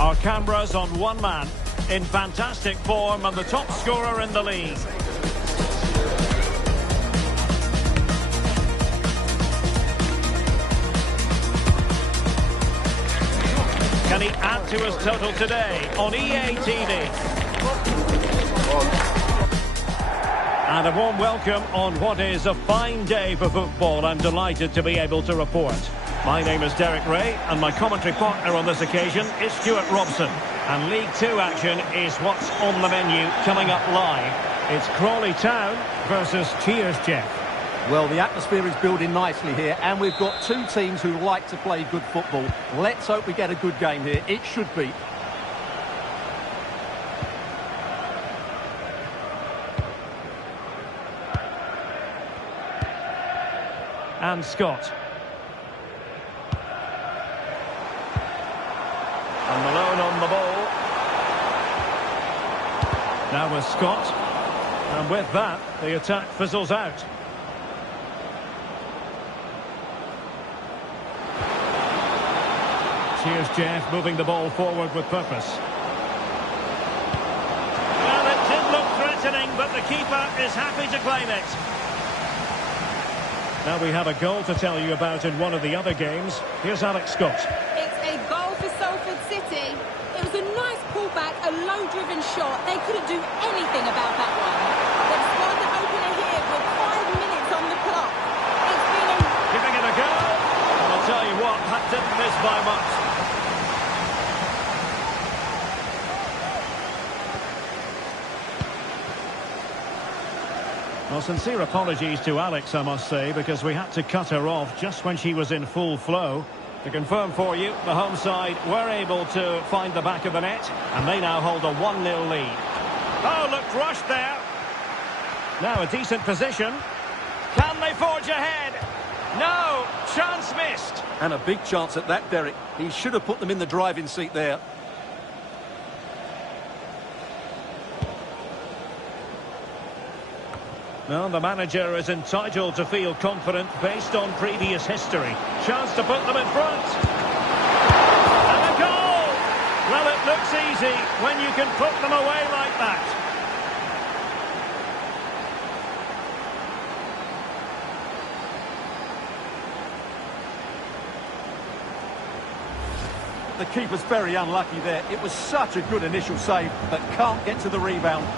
Our cameras on one man, in fantastic form and the top scorer in the league. Can he add to his total today on EA TV? And a warm welcome on what is a fine day for football. I'm delighted to be able to report. My name is Derek Ray, and my commentary partner on this occasion is Stuart Robson. And League Two action is what's on the menu coming up live. It's Crawley Town versus Cheers, Jeff. Well, the atmosphere is building nicely here, and we've got two teams who like to play good football. Let's hope we get a good game here. It should be. And Scott. And Malone on the ball. Now with Scott. And with that, the attack fizzles out. Cheers, Jeff, moving the ball forward with purpose. Well, it did look threatening, but the keeper is happy to claim it. Now we have a goal to tell you about in one of the other games. Here's Alex Scott. It's a goal for Salford City. It was a nice pullback, a low-driven shot. They couldn't do anything about that one. They've scored the opener here with 5 minutes on the clock. It's been a... Giving it a go. And I'll tell you what, that didn't miss by much. Well, sincere apologies to Alex, I must say, because we had to cut her off just when she was in full flow. To confirm for you, the home side were able to find the back of the net, and they now hold a 1-0 lead. Oh, looked rushed there. Now a decent position. Can they forge ahead? No, chance missed. And a big chance at that, Derek. He should have put them in the driving seat there. Well, the manager is entitled to feel confident based on previous history. Chance to put them in front. And a goal! Well, it looks easy when you can put them away like that. The keeper's very unlucky there. It was such a good initial save, but can't get to the rebound.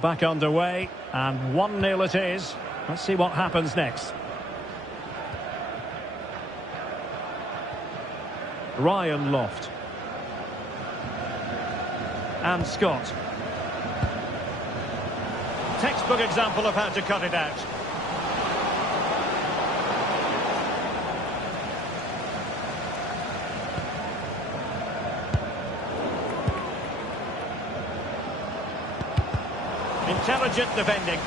Back underway, and 1-0 it is. Let's see what happens next. Ryan Loft. And Scott. Textbook example of how to cut it out. Intelligent defending.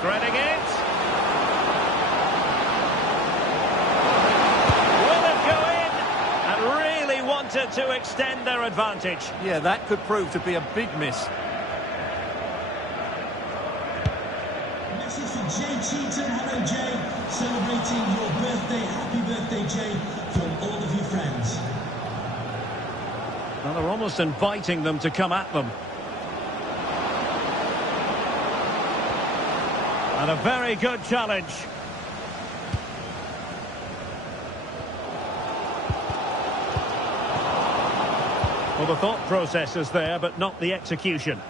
Threading it. Will it go in? And really wanted to extend their advantage. Yeah, that could prove to be a big miss. Message for Jay Cheaton. Hello, Jay. Celebrating your birthday. Happy birthday, Jay, from all of your friends. Well, they're almost inviting them to come at them. And a very good challenge. Well, the thought process is there, but not the execution.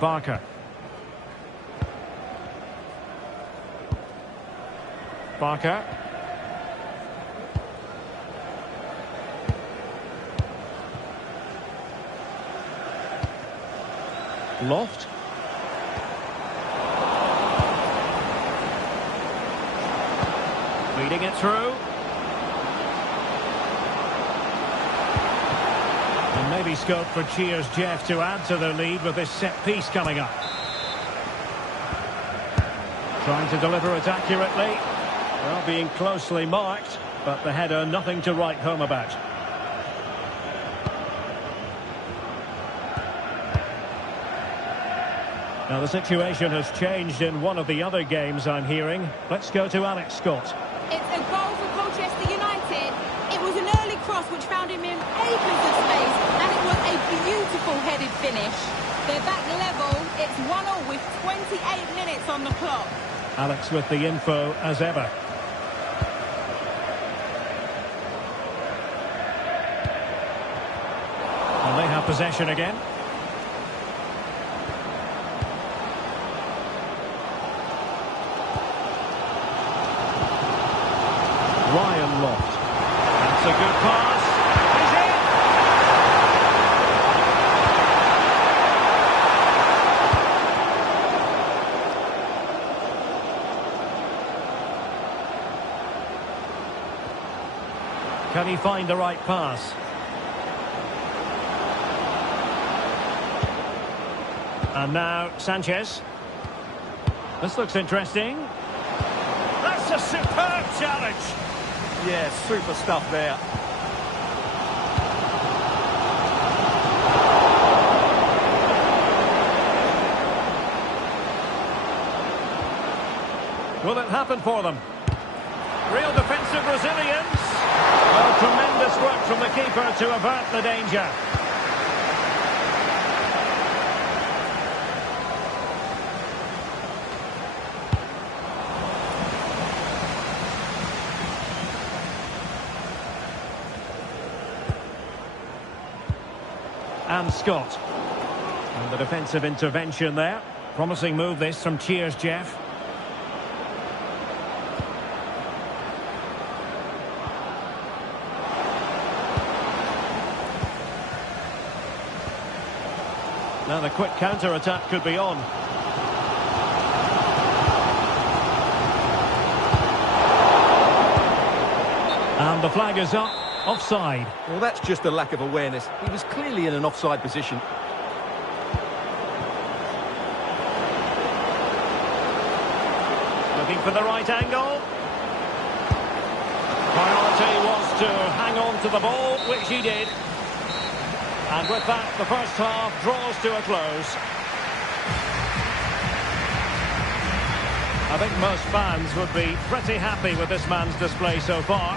Barker. Barker. Loft. Feeding it through. And maybe scope for Cheers Jeff to add to their lead with this set piece coming up. Trying to deliver it accurately. Well, being closely marked, but the header nothing to write home about. Now the situation has changed in one of the other games I'm hearing. Let's go to Alex Scott. It's a goal for Colchester United. It was an early cross which found him in acres of space, and it was a beautiful headed finish. They're back level. It's 1-1 with 28 minutes on the clock. Alex with the info as ever. And they have possession again. Ryan Loft. That's a good pass. He's in! Can he find the right pass? And now Sanchez. This looks interesting. That's a superb challenge. Yeah, super stuff there. Will it happen for them? Real defensive resilience. Well, tremendous work from the keeper to avert the danger. And Scott. And the defensive intervention there. Promising move this from Cheers Jeff. Now the quick counter-attack could be on. And the flag is up. Offside. Well, that's just a lack of awareness. He was clearly in an offside position. Looking for the right angle. Priority was to hang on to the ball, which he did. And with that, the first half draws to a close. I think most fans would be pretty happy with this man's display so far.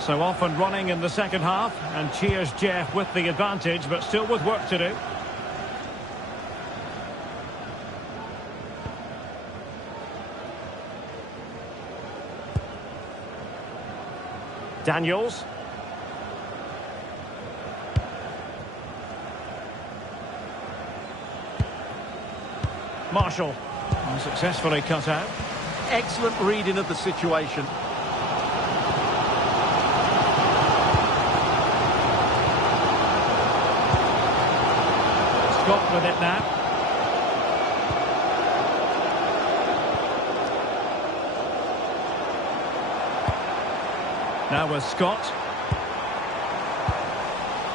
So off and running in the second half, and Cheers Jeff with the advantage, but still with work to do. Daniels. Marshall. Successfully cut out. Excellent reading of the situation. Scott with it now. Now with Scott.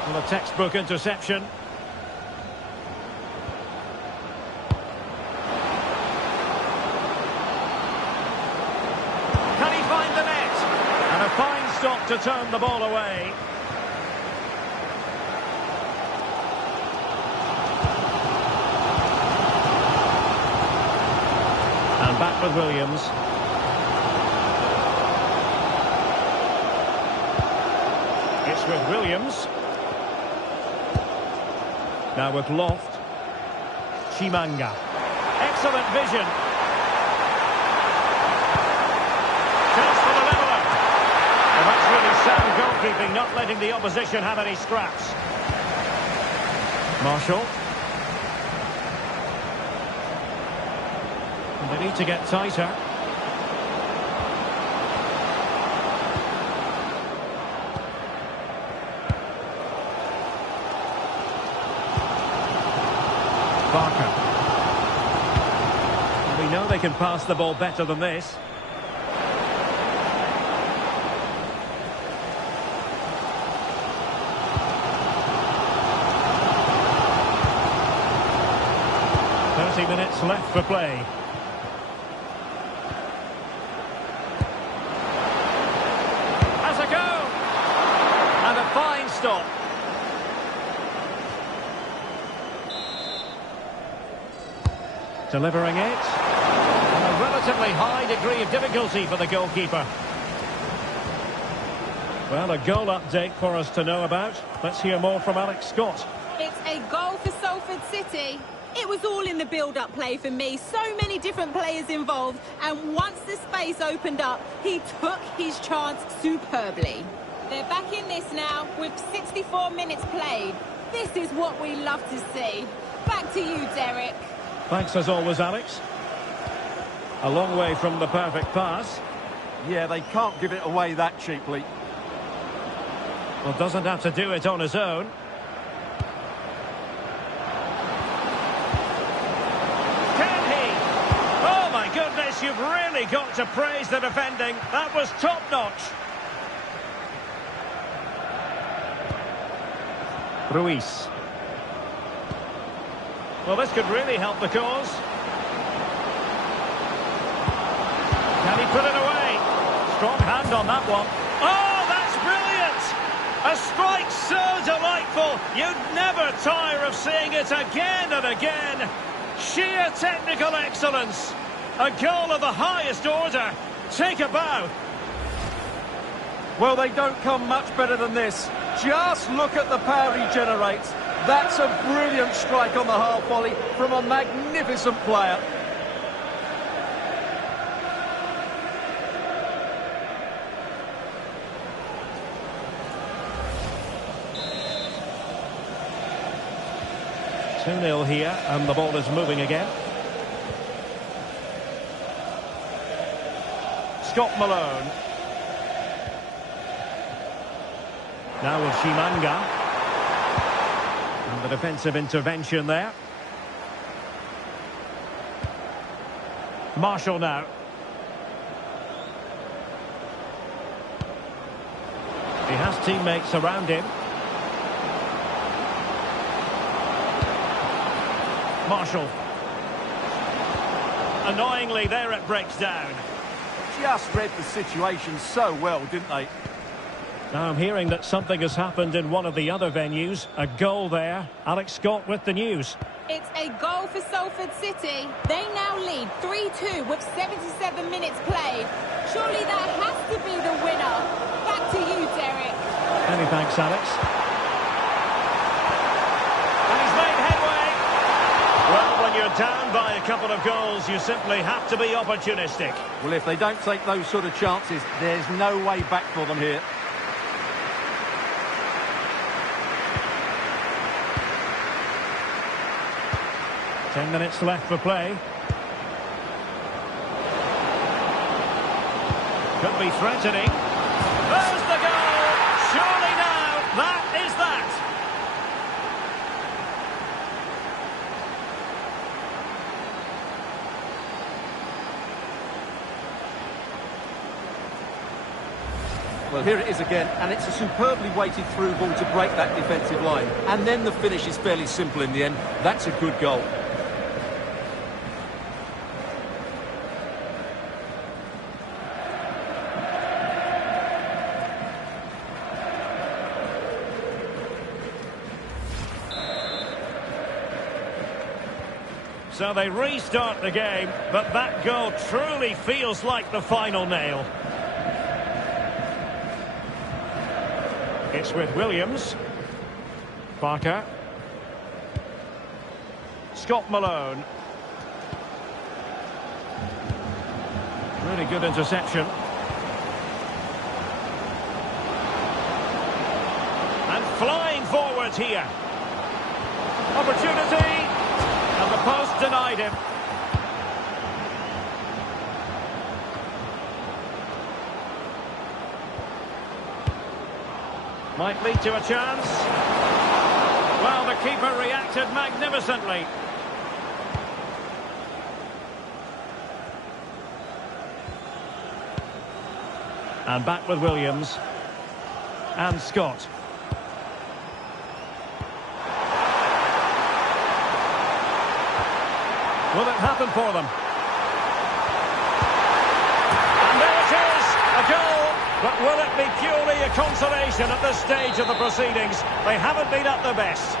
Well, a textbook interception. Can he find the net? And a fine stop to turn the ball away. And back with Williams. It's with Williams. Now with Loft. Chimanga. Excellent vision. Chance for the leveller. Well, that's really Sound goalkeeping, not letting the opposition have any scraps. Marshall. And they need to get tighter. Barker. We know they can pass the ball better than this. Minutes left for play. Has a go! And a fine stop. Delivering it. And a relatively high degree of difficulty for the goalkeeper. Well, a goal update for us to know about. Let's hear more from Alex Scott. It's a goal for Salford City. It was all in the build-up play for me. So many different players involved. And once the space opened up, he took his chance superbly. They're back in this now with 64 minutes played. This is what we love to see. Back to you, Derek. Thanks as always, Alex. A long way from the perfect pass. Yeah, they can't give it away that cheaply. Well, doesn't have to do it on his own. Goodness, you've really got to praise the defending. That was top-notch. Ruiz. Well, this could really help the cause. Can he put it away? Strong hand on that one. Oh, that's brilliant! A strike so delightful. You'd never tire of seeing it again and again. Sheer technical excellence. A goal of the highest order. Take a bow. Well, they don't come much better than this. Just look at the power he generates. That's a brilliant strike on the half volley from a magnificent player. Two-nil here, and the ball is moving again. Scott Malone. Now with Shimanga. And the defensive intervention there. Marshall now. He has teammates around him. Marshall. Annoyingly, there it breaks down. Just read the situation so well, didn't they? Now I'm hearing that something has happened in one of the other venues. A goal there. Alex Scott with the news. It's a goal for Salford City. They now lead 3-2 with 77 minutes played. Surely that has to be the winner. Back to you, Derek. Many thanks, Alex. And he's made headway. Well, when you're down by a couple of goals, you simply have to be opportunistic. Well, if they don't take those sort of chances, there's no way back for them here. Ten minutes left for play. Could be threatening. There's the goal! Surely now, that is that! Well, here it is again, and it's a superbly weighted through ball to break that defensive line. And then the finish is fairly simple in the end. That's a good goal. So they restart the game, but that goal truly feels like the final nail. It's with Williams. Barker. Scott Malone. Really good interception. forward here. Opportunity. And the post denied him. Might lead to a chance. Well, the keeper reacted magnificently. And back with Williams. And Scott. Will it happen for them? And there it is! A goal! But will it be purely a consolation at this stage of the proceedings? They haven't been at their best.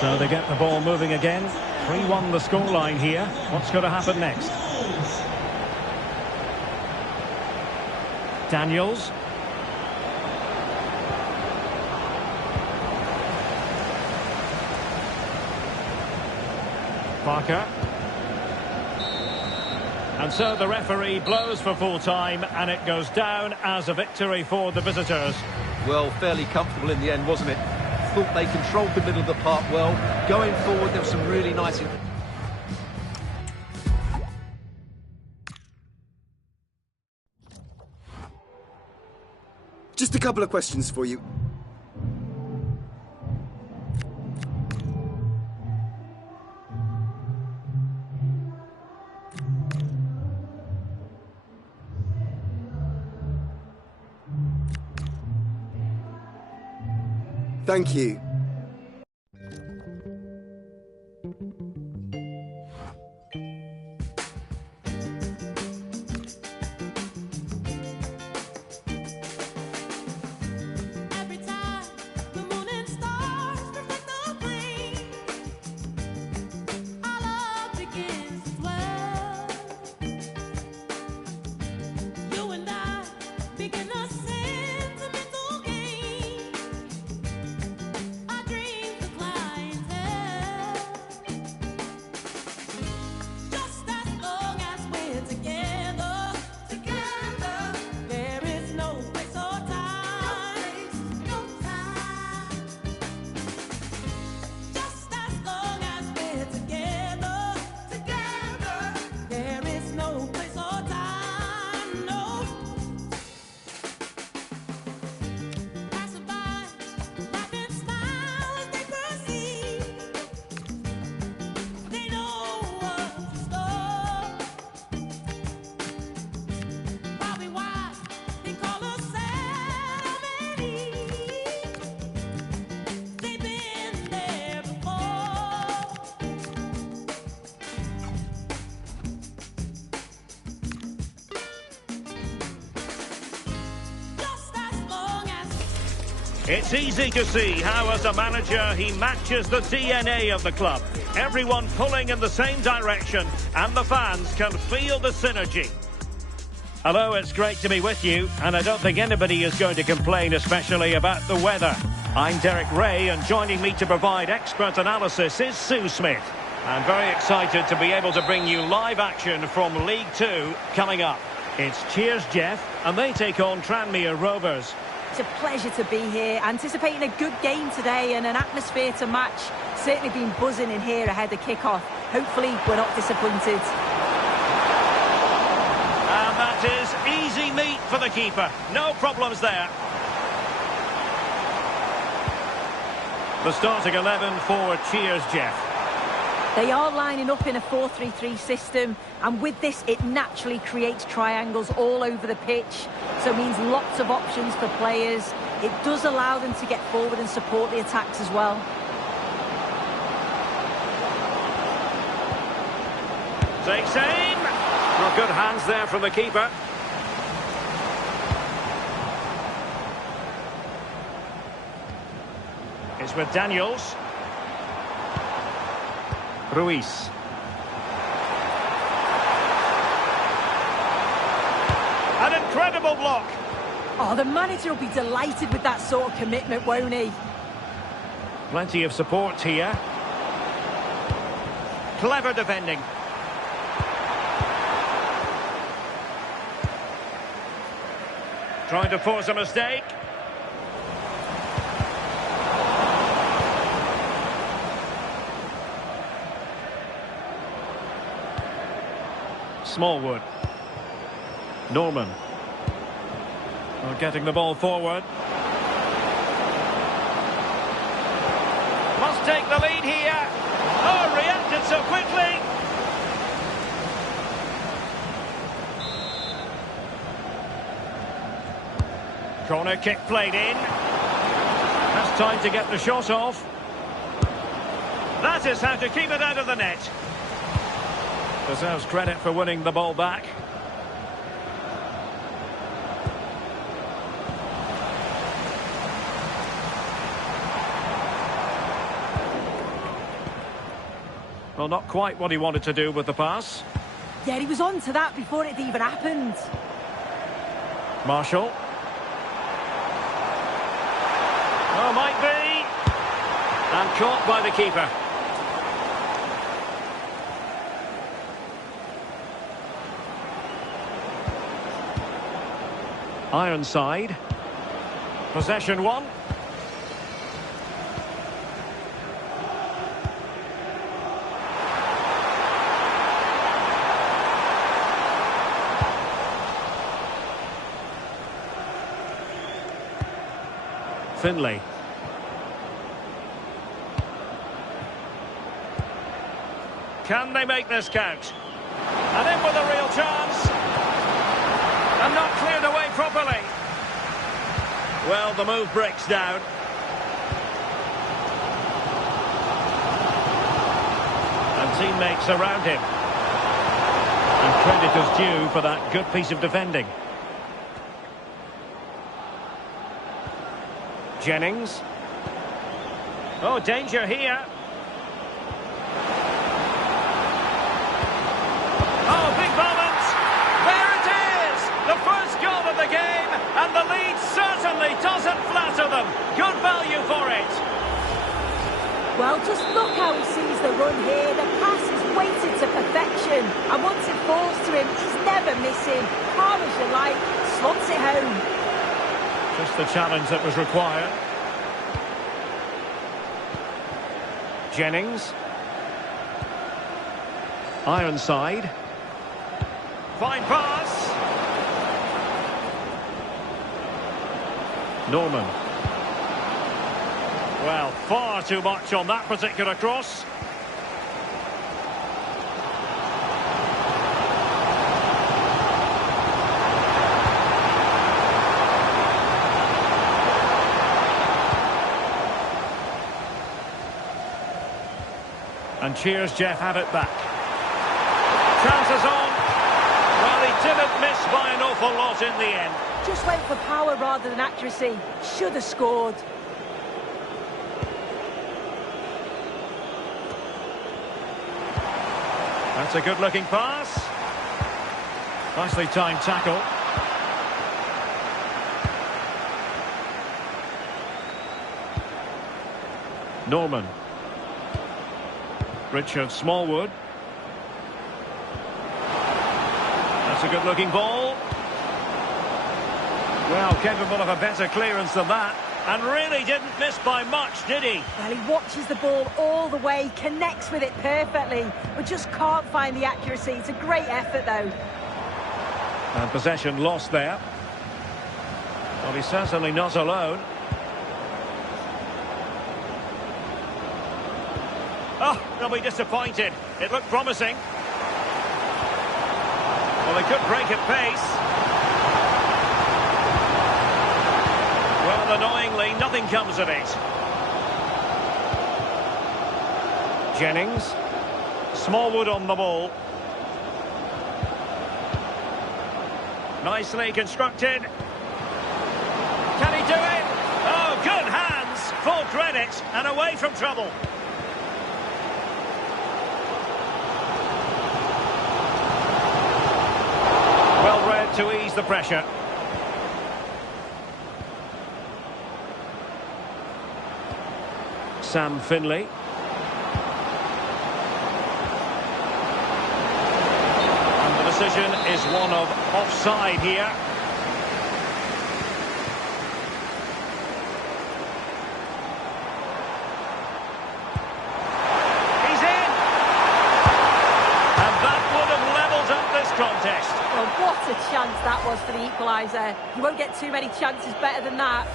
So they get the ball moving again. 3-1 the scoreline here. What's going to happen next? Daniels. Parker. And so the referee blows for full time, and it goes down as a victory for the visitors. Well, fairly comfortable in the end, wasn't it? Thought they controlled the middle of the park well. Going forward, there was some really nice... Just a couple of questions for you. Thank you. It's easy to see how, as a manager, he matches the DNA of the club. Everyone pulling in the same direction, and the fans can feel the synergy. Hello, it's great to be with you, and I don't think anybody is going to complain, especially about the weather. I'm Derek Ray, and joining me to provide expert analysis is Sue Smith. I'm very excited to be able to bring you live action from League Two coming up. It's Cheers Jeff, and they take on Tranmere Rovers. It's a pleasure to be here, anticipating a good game today and an atmosphere to match. Certainly been buzzing in here ahead of kick-off. Hopefully we're not disappointed. And that is easy meat for the keeper. No problems there. The starting 11 for Cheers Jeff. They are lining up in a 4-3-3 system, and with this it naturally creates triangles all over the pitch, so it means lots of options for players. It does allow them to get forward and support the attacks as well. Takes aim. Well, good hands there from the keeper. It's with Daniels. Ruiz. An incredible block. Oh, the manager will be delighted with that sort of commitment, won't he? Plenty of support here. Clever defending. Trying to force a mistake. Smallwood. Norman. We're getting the ball forward. Must take the lead here. Oh, reacted so quickly. Corner kick played in. That's time to get the shot off. That is how to keep it out of the net. Deserves credit for winning the ball back. Well, not quite what he wanted to do with the pass. Yeah, he was on to that before it even happened. Marshall. Oh, might be. And caught by the keeper. Ironside. Possession one. Finlay. Can they make this count? And in with a real chance. And not cleared away properly. Well, the move breaks down. And teammates around him. And credit is due for that good piece of defending. Jennings. Oh, danger here. Oh, big moment. There it is. The first goal of the game. And the lead certainly doesn't flatter them. Good value for it. Well, just look how he sees the run here. The pass is weighted to perfection. And once it falls to him, he's never missing. Calm as you like. Slots it home. Just the challenge that was required. Jennings. Ironside. Fine pass. Norman. Well, far too much on that particular cross. And cheers, Jeff, have it back. Chances on. Well, he didn't miss by an awful lot in the end. Just went for power rather than accuracy. Should have scored. That's a good-looking pass. Nicely timed tackle. Norman. Richard Smallwood. That's a good-looking ball. Well, capable of a better clearance than that. And really didn't miss by much, did he? Well, he watches the ball all the way, connects with it perfectly, but just can't find the accuracy. It's a great effort, though. And possession lost there. Well, he's certainly not alone. Oh, they'll be disappointed. It looked promising. Well, they could break at pace. Well, annoyingly, nothing comes of it. Jennings. Smallwood on the ball. Nicely constructed. Can he do it? Oh, good hands. Full credit and away from trouble. Well read to ease the pressure. Sam Finlay. And the decision is one of offside here. a chance that was for the equaliser. You won't get too many chances better than that.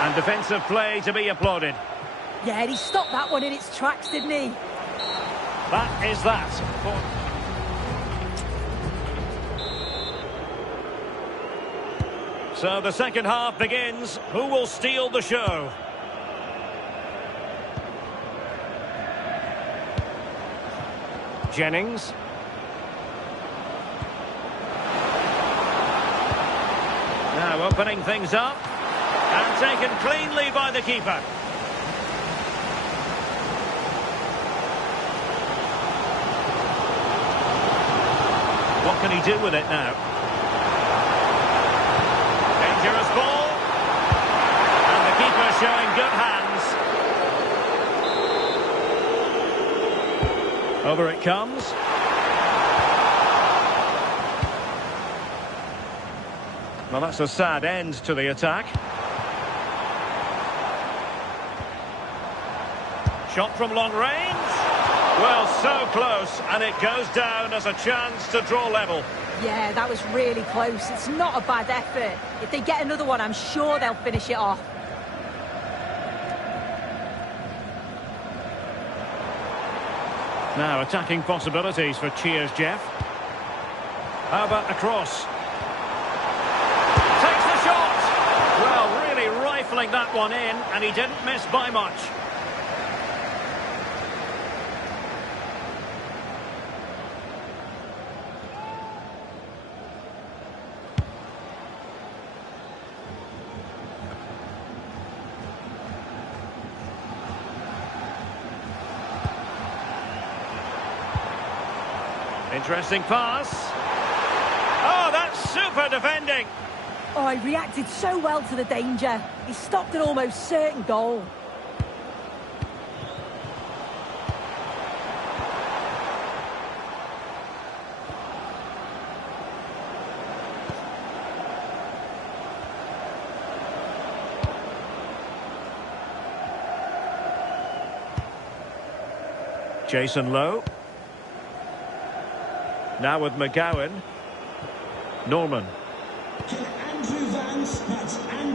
And defensive play to be applauded. Yeah, and he stopped that one in its tracks, didn't he? That is that. So the second half begins. Who will steal the show? Jennings. Now opening things up. And taken cleanly by the keeper. What can he do with it now? Dangerous ball. And the keeper showing good hands. Over it comes. Well, that's a sad end to the attack. Shot from long range. Well, so close, and it goes down as a chance to draw level. Yeah, that was really close. It's not a bad effort. If they get another one, I'm sure they'll finish it off. Now, attacking possibilities for Cheers, Jeff. How about a cross? Takes the shot! Well, really rifling that one in, and he didn't miss by much. Interesting pass. Oh, that's super defending. Oh, he reacted so well to the danger. He stopped an almost certain goal. Jason Lowe. Now with McGowan. Norman.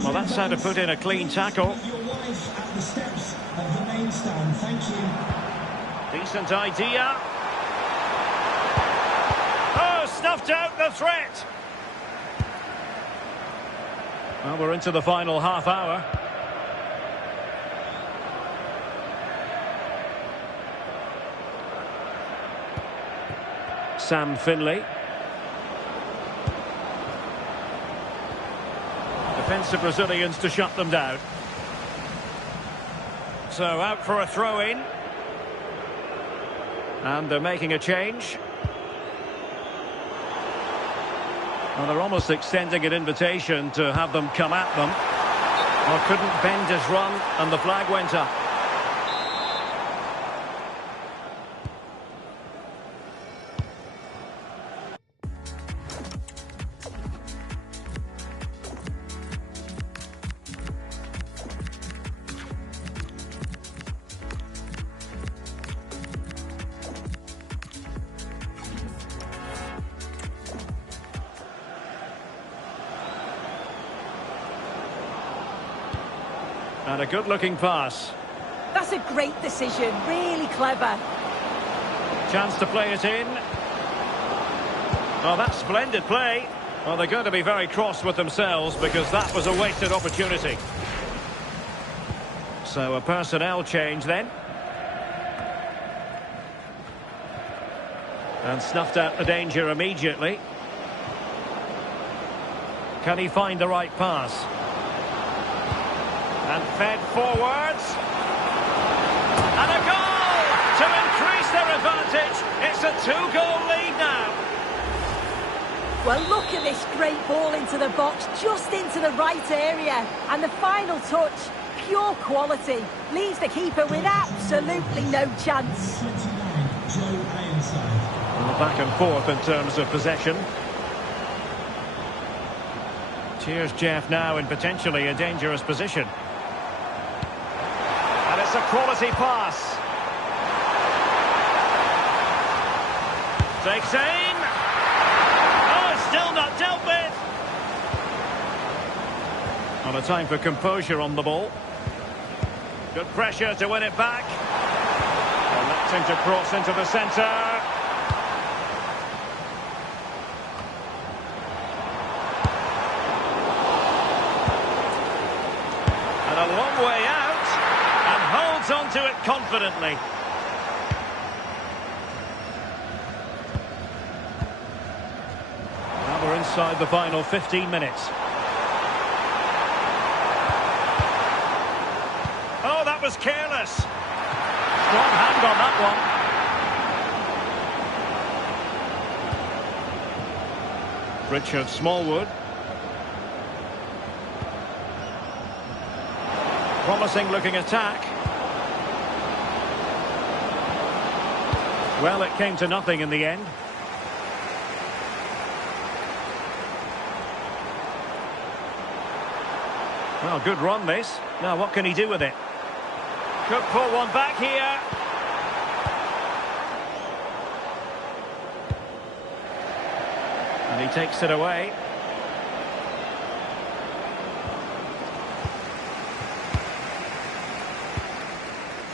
Well, that's how to put in a clean tackle. Your wife at the steps of the main stand. Thank you. Decent idea. Oh, snuffed out the threat. Well, we're into the final half hour. Sam Finley. Defensive Brazilians to shut them down. So out for a throw-in. And they're making a change. Well, they're almost extending an invitation to have them come at them. Well, couldn't bend his run, and the flag went up. And a good-looking pass. That's a great decision, really clever. Chance to play it in. Oh, that's splendid play. Well, they're going to be very cross with themselves because that was a wasted opportunity. So a personnel change then. And snuffed out the danger immediately. Can he find the right pass? And fed forwards. And a goal to increase their advantage. It's a two-goal lead now. Well, look at this great ball into the box, just into the right area. And the final touch, pure quality. Leaves the keeper with absolutely no chance. 29, Joe Ironside. Well, back and forth in terms of possession. Here's Jeff now in potentially a dangerous position. And it's a quality pass. Takes aim. Oh, still not dealt with. On a time for composure on the ball. Good pressure to win it back. Electing to cross into the centre. And a long way out. And holds on to it confidently. Now we're inside the final 15 minutes. Oh, that was careless. Strong hand on that one. Richard Smallwood. Promising looking attack. Well, it came to nothing in the end. Well, good run this. Now what can he do with it? Could pull one back here. And he takes it away.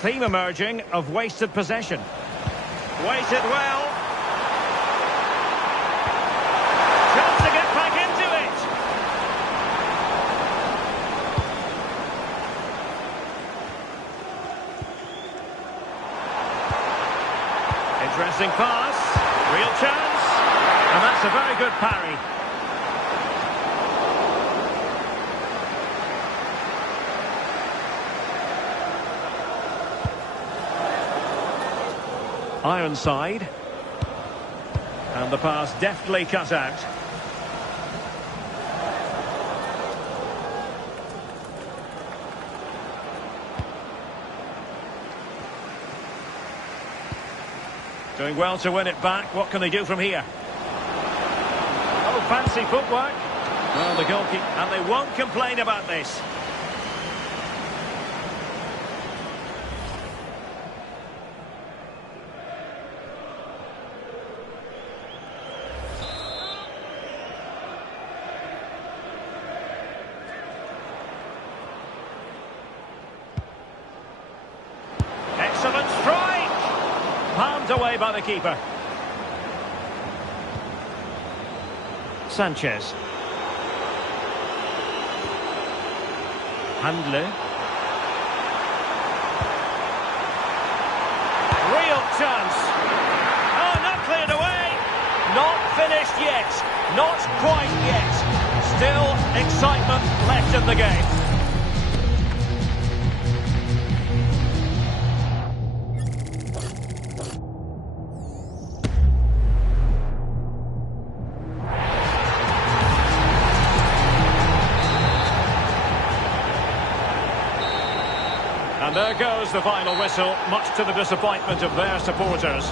Theme emerging of wasted possession. Waited well. Chance to get back into it. Interesting pass. Real chance. And that's a very good parry. Ironside. And the pass deftly cut out. Doing well to win it back. What can they do from here? Oh, fancy footwork. Well, the goalkeeper, and they won't complain about this. Excellent strike! Palmed away by the keeper. Sanchez. Handler. Real chance. Oh, not cleared away. Not finished yet. Not quite yet. Still excitement left in the game. And there goes the final whistle, much to the disappointment of their supporters.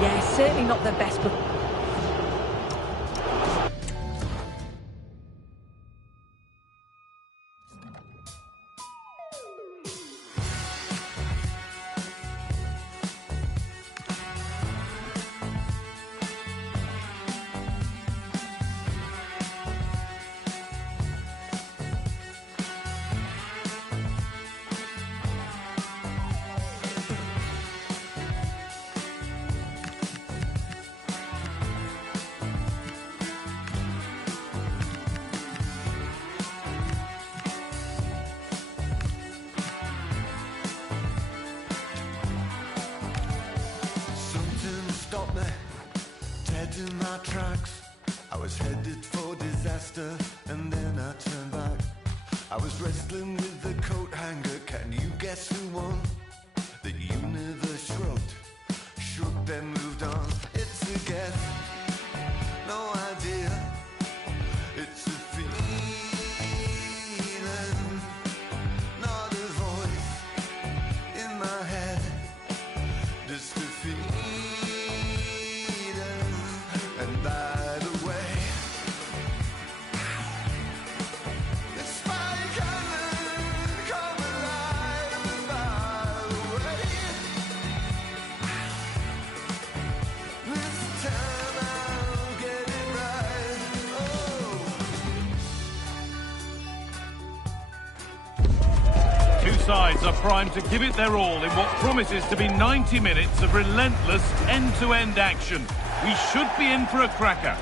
Yeah, certainly not the best. Stopped me dead in my tracks. I was headed for disaster and then I turned back. I was wrestling with the coat hanger. Can you guess who won? The universe shrugged, shrugged then moved on. It's a guess, no idea. It's a feeling, not a voice in my head. Just a feeling. And by the way, sides are primed to give it their all in what promises to be 90 minutes of relentless end-to-end action. We should be in for a cracker.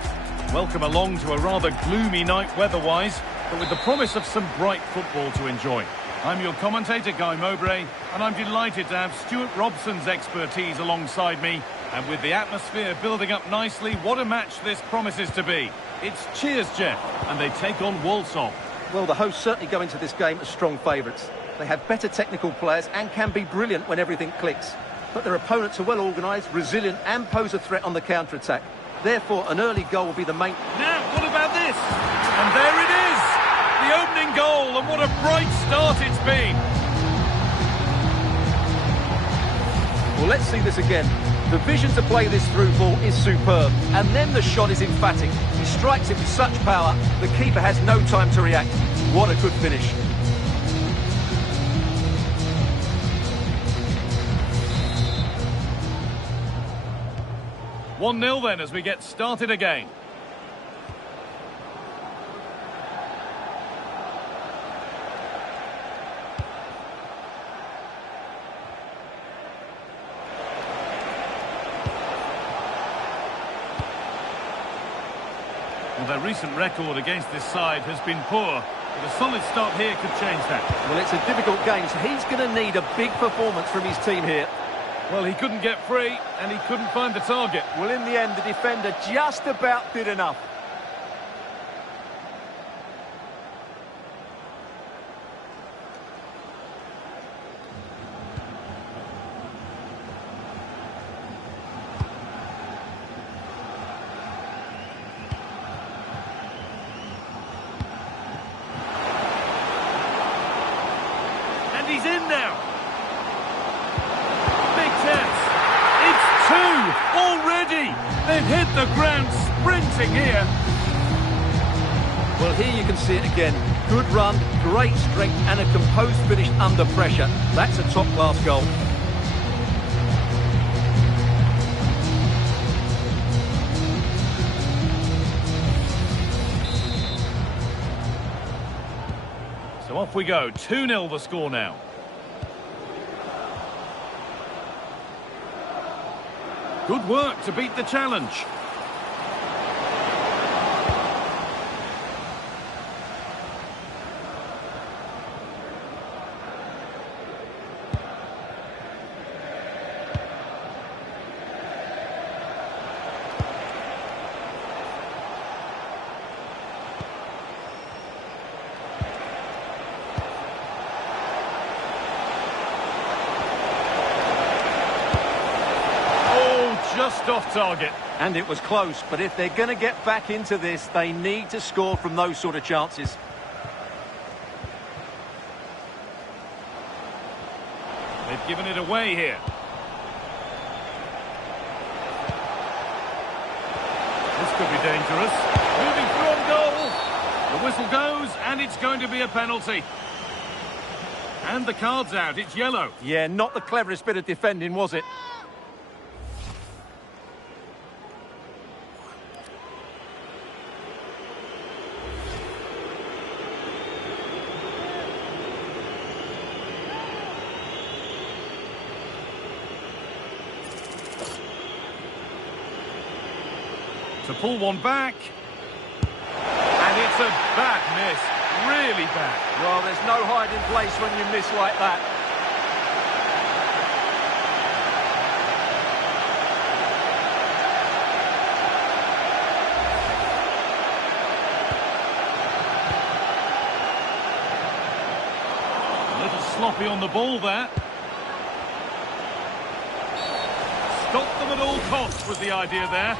Welcome along to a rather gloomy night weather-wise, but with the promise of some bright football to enjoy. I'm your commentator, Guy Mowbray, and I'm delighted to have Stuart Robson's expertise alongside me. And with the atmosphere building up nicely, what a match this promises to be. It's Cheers, Jeff, and they take on Walsall. Well, the hosts certainly go into this game as strong favourites. They have better technical players and can be brilliant when everything clicks. But their opponents are well organised, resilient and pose a threat on the counter-attack. Therefore, an early goal will be the main... Now, what about this? And there it is! The opening goal, and what a bright start it's been! Well, let's see this again. The vision to play this through ball is superb, and then the shot is emphatic. He strikes it with such power, the keeper has no time to react. What a good finish. One-nil then as we get started again. Well, their recent record against this side has been poor, but a solid start here could change that. Well, it's a difficult game, so he's going to need a big performance from his team here. Well, he couldn't get free, and he couldn't find the target. Well, in the end, the defender just about did enough. And he's in now. It's two already. They've hit the ground sprinting here. Well, here you can see it again. Good run, great strength and a composed finish under pressure. That's a top-class goal. So off we go. 2-0 the score now. Good work to beat the challenge. Just off target. And it was close, but if they're going to get back into this, they need to score from those sort of chances. They've given it away here. This could be dangerous. Moving through on goal. The whistle goes, and it's going to be a penalty. And the card's out. It's yellow. Yeah, not the cleverest bit of defending, was it? To pull one back. And it's a bad miss. Really bad. Well, there's no hiding place when you miss like that. A little sloppy on the ball there. Stop them at all costs was the idea there.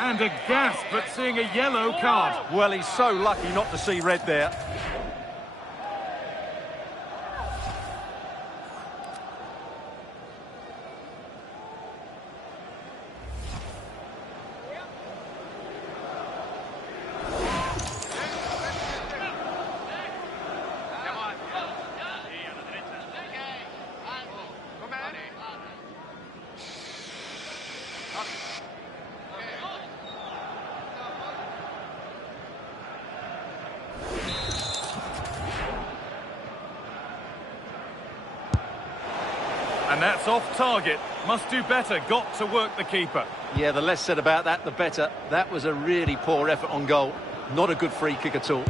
And a gasp at seeing a yellow card. Well, he's so lucky not to see red there. And that's off target. Must do better. Got to work the keeper. Yeah, the less said about that, the better. That was a really poor effort on goal. Not a good free kick at all.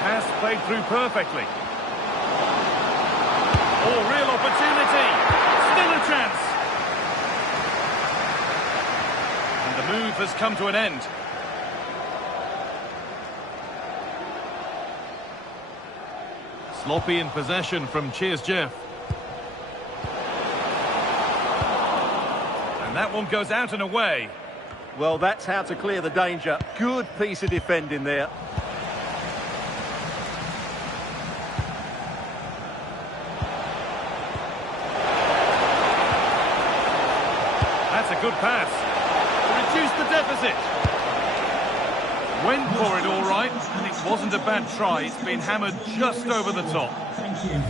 Pass played through perfectly. Oh, real opportunity. Still a chance. And the move has come to an end. Sloppy in possession from Cheers Jeff. And that one goes out and away. Well, that's how to clear the danger. Good piece of defending there. That's a good pass to reduce the deficit. Went for it all right, and it wasn't a bad try. It's been hammered just over the top. Thank you.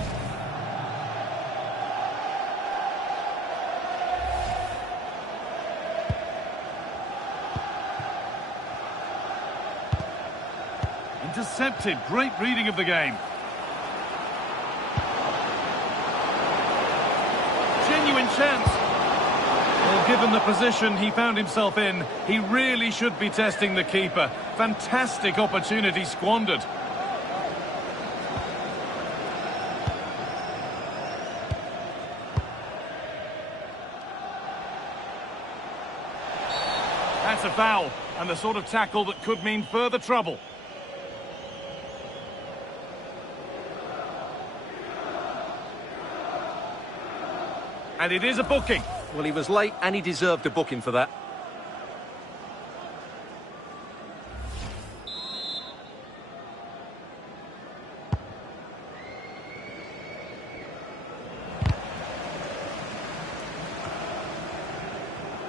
Intercepted. Great reading of the game. Genuine chance. Well, given the position he found himself in, he really should be testing the keeper. Fantastic opportunity squandered. That's a foul, and the sort of tackle that could mean further trouble. And it is a booking. Well, he was late and he deserved a booking for that.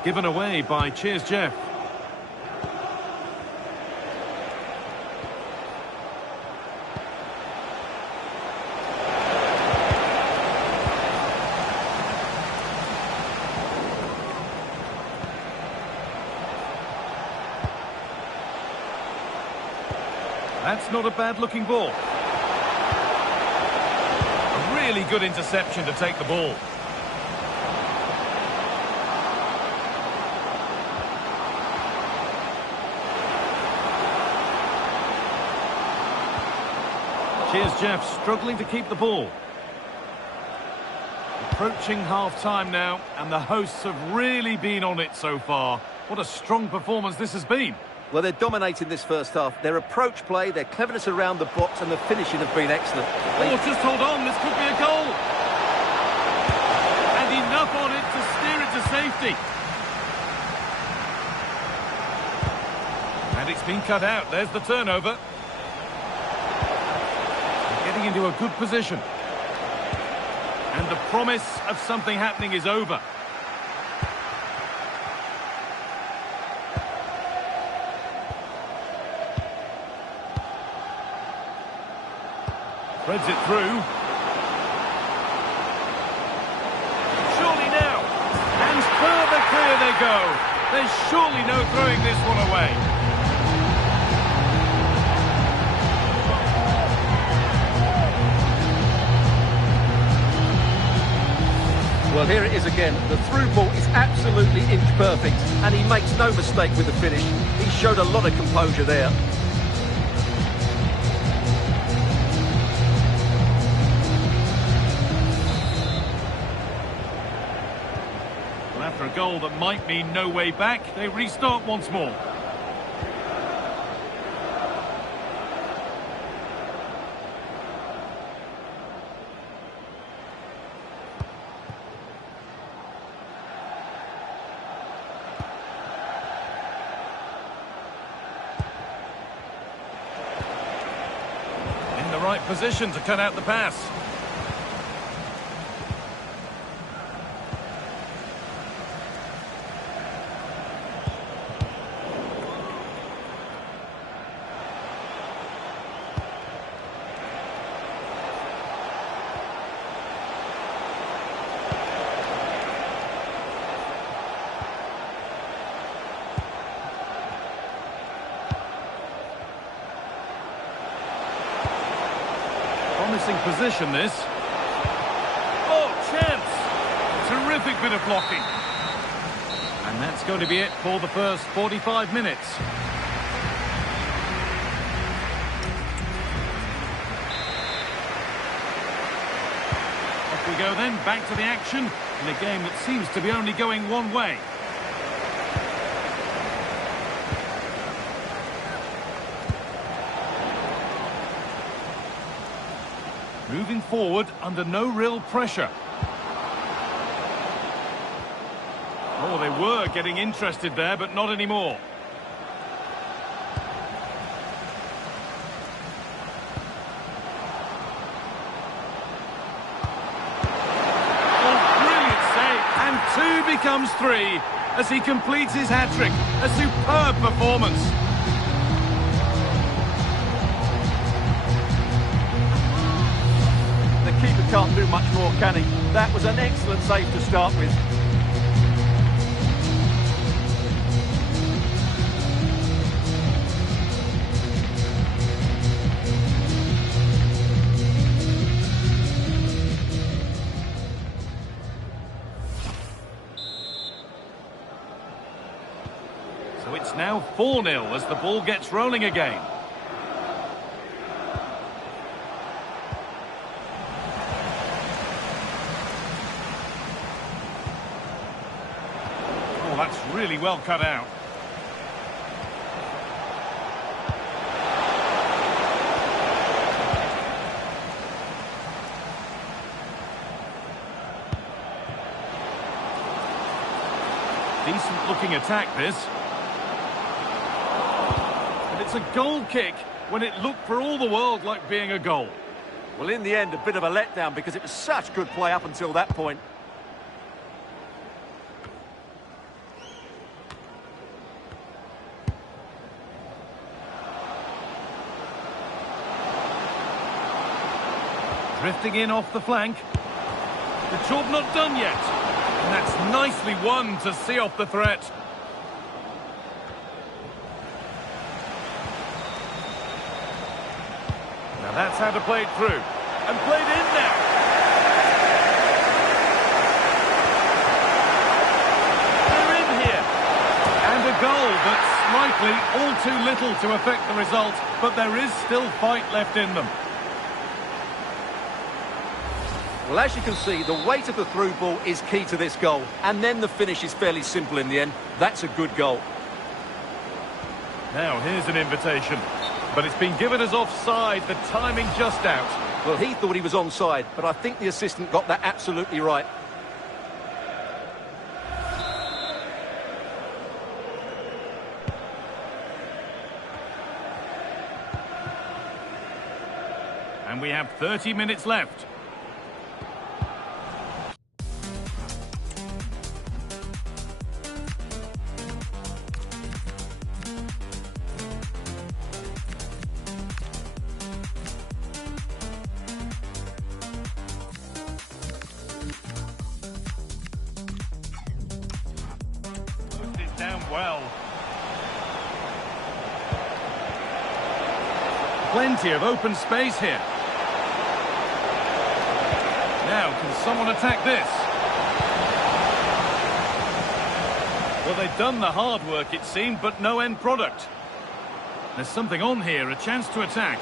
Given away by Cheers Jeff. That's not a bad-looking ball. A really good interception to take the ball. Cheers Jeff, struggling to keep the ball. Approaching half-time now, and the hosts have really been on it so far. What a strong performance this has been. Well, they're dominating this first half. Their approach play, their cleverness around the box and the finishing have been excellent. Oh, just hold on, this could be a goal. And enough on it to steer it to safety. And it's been cut out. There's the turnover. Getting into a good position. And the promise of something happening is over. Threads it through. Surely now. And further clear they go. There's surely no throwing this one away. Well, here it is again. The through ball is absolutely inch perfect, and he makes no mistake with the finish. He showed a lot of composure there. After a goal that might mean no way back, they restart once more. In the right position to cut out the pass. promising position, this. Oh, chance! Terrific bit of blocking. And that's going to be it for the first 45 minutes. Off we go then, back to the action, in a game that seems to be only going one way. Moving forward under no real pressure. Oh, they were getting interested there, but not anymore. Oh, brilliant save. And 2 becomes 3 as he completes his hat-trick. A superb performance. The keeper can't do much more, can he? That was an excellent save to start with. So it's now 4-0 as the ball gets rolling again. Oh, that's really well cut out. Decent looking attack, this. And it's a goal kick when it looked for all the world like being a goal. Well, in the end, a bit of a letdown because it was such good play up until that point. Drifting in off the flank. The job not done yet. And that's nicely won to see off the threat. Now that's how to play it through. And played in now. They're in here. And a goal, but slightly all too little to affect the result. But there is still fight left in them. Well, as you can see, the weight of the through ball is key to this goal. And then the finish is fairly simple in the end. That's a good goal. Now, here's an invitation. But it's been given as offside, the timing just out. Well, he thought he was onside, but I think the assistant got that absolutely right. And we have 30 minutes left. Well, plenty of open space here. Now, can someone attack this? Well, they've done the hard work, it seemed, but no end product. There's something on here, a chance to attack.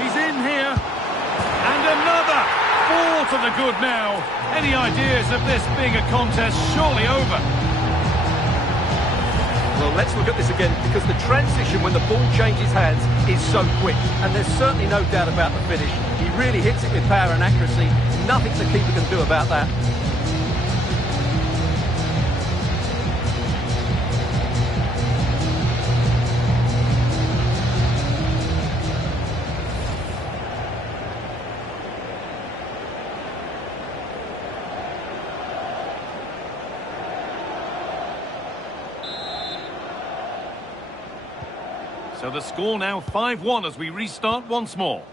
He's in here. And another! 4 to the good now. Any ideas of this being a contest surely over? Well, let's look at this again, because the transition when the ball changes hands is so quick. And there's certainly no doubt about the finish. He really hits it with power and accuracy. Nothing the keeper can do about that. So the score now 5-1 as we restart once more.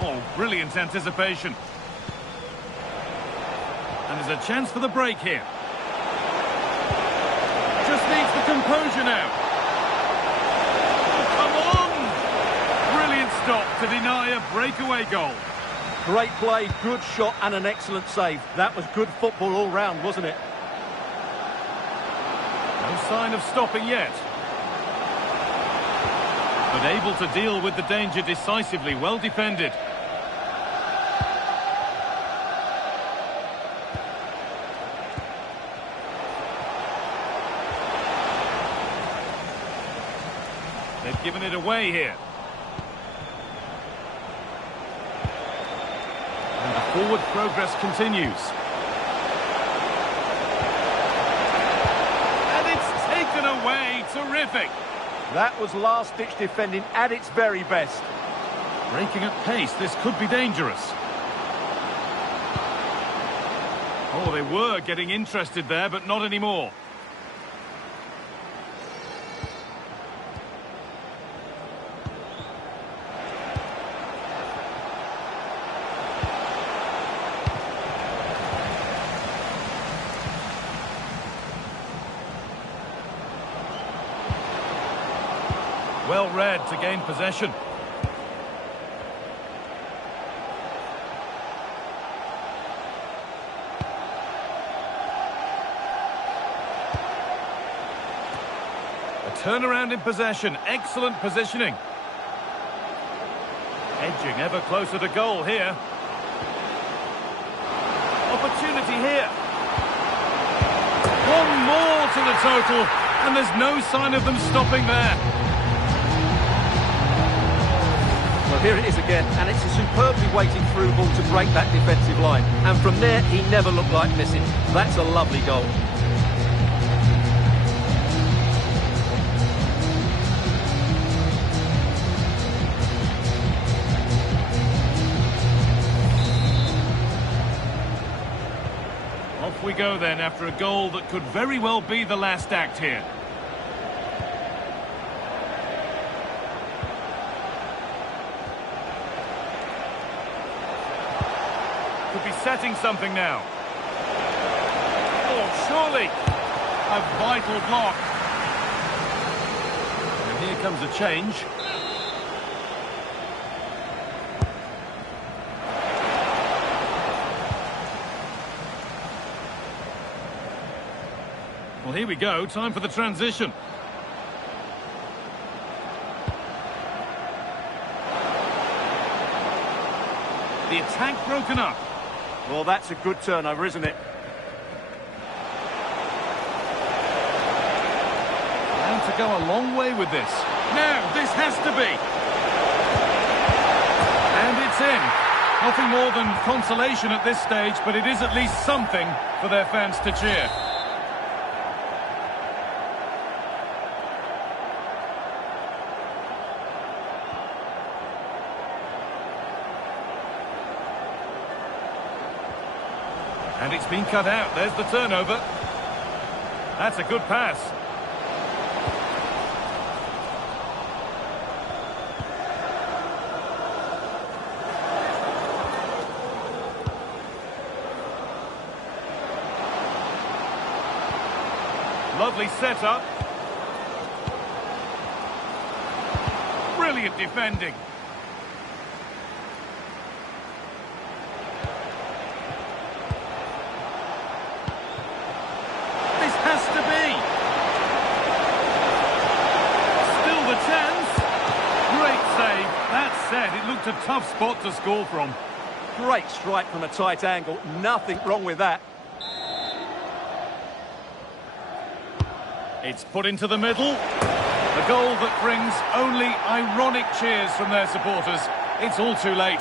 Oh, brilliant anticipation. And there's a chance for the break here. Just needs the composure now. Oh, come on! Brilliant stop to deny a breakaway goal. Great play, good shot and an excellent save. That was good football all round, wasn't it? No sign of stopping yet. But able to deal with the danger decisively, well defended. They've given it away here. And the forward progress continues. And it's taken away. Terrific. That was last-ditch defending at its very best. Breaking at pace, this could be dangerous. Oh, they were getting interested there, but not anymore. Well read to gain possession. A turnaround in possession. Excellent positioning. Edging ever closer to goal here. Opportunity here. One more to the total, and there's no sign of them stopping there. Well, here it is again, and it's a superbly weighted through ball to break that defensive line. And from there, he never looked like missing. That's a lovely goal. Off we go then after a goal that could very well be the last act here. Could be setting something now. Oh, surely a vital block. And here comes a change. Well, here we go. Time for the transition. The attack broken up. Well, that's a good turnover, isn't it? And to go a long way with this. Now, this has to be. And it's in. Nothing more than consolation at this stage, but it is at least something for their fans to cheer. And it's been cut out. There's the turnover. That's a good pass. Lovely setup. Brilliant defending. It looked a tough spot to score from. Great strike from a tight angle. Nothing wrong with that. It's put into the middle. A goal that brings only ironic cheers from their supporters. It's all too late.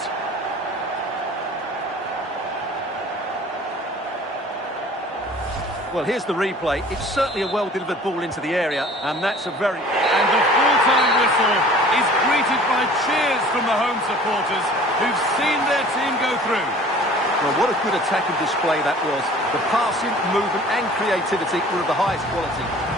Well, here's the replay. It's certainly a well-delivered ball into the area, and that's a very... And the full-time whistle is greeted by cheers from the home supporters who've seen their team go through. Well, what a good attacking display that was. The passing, movement and creativity were of the highest quality.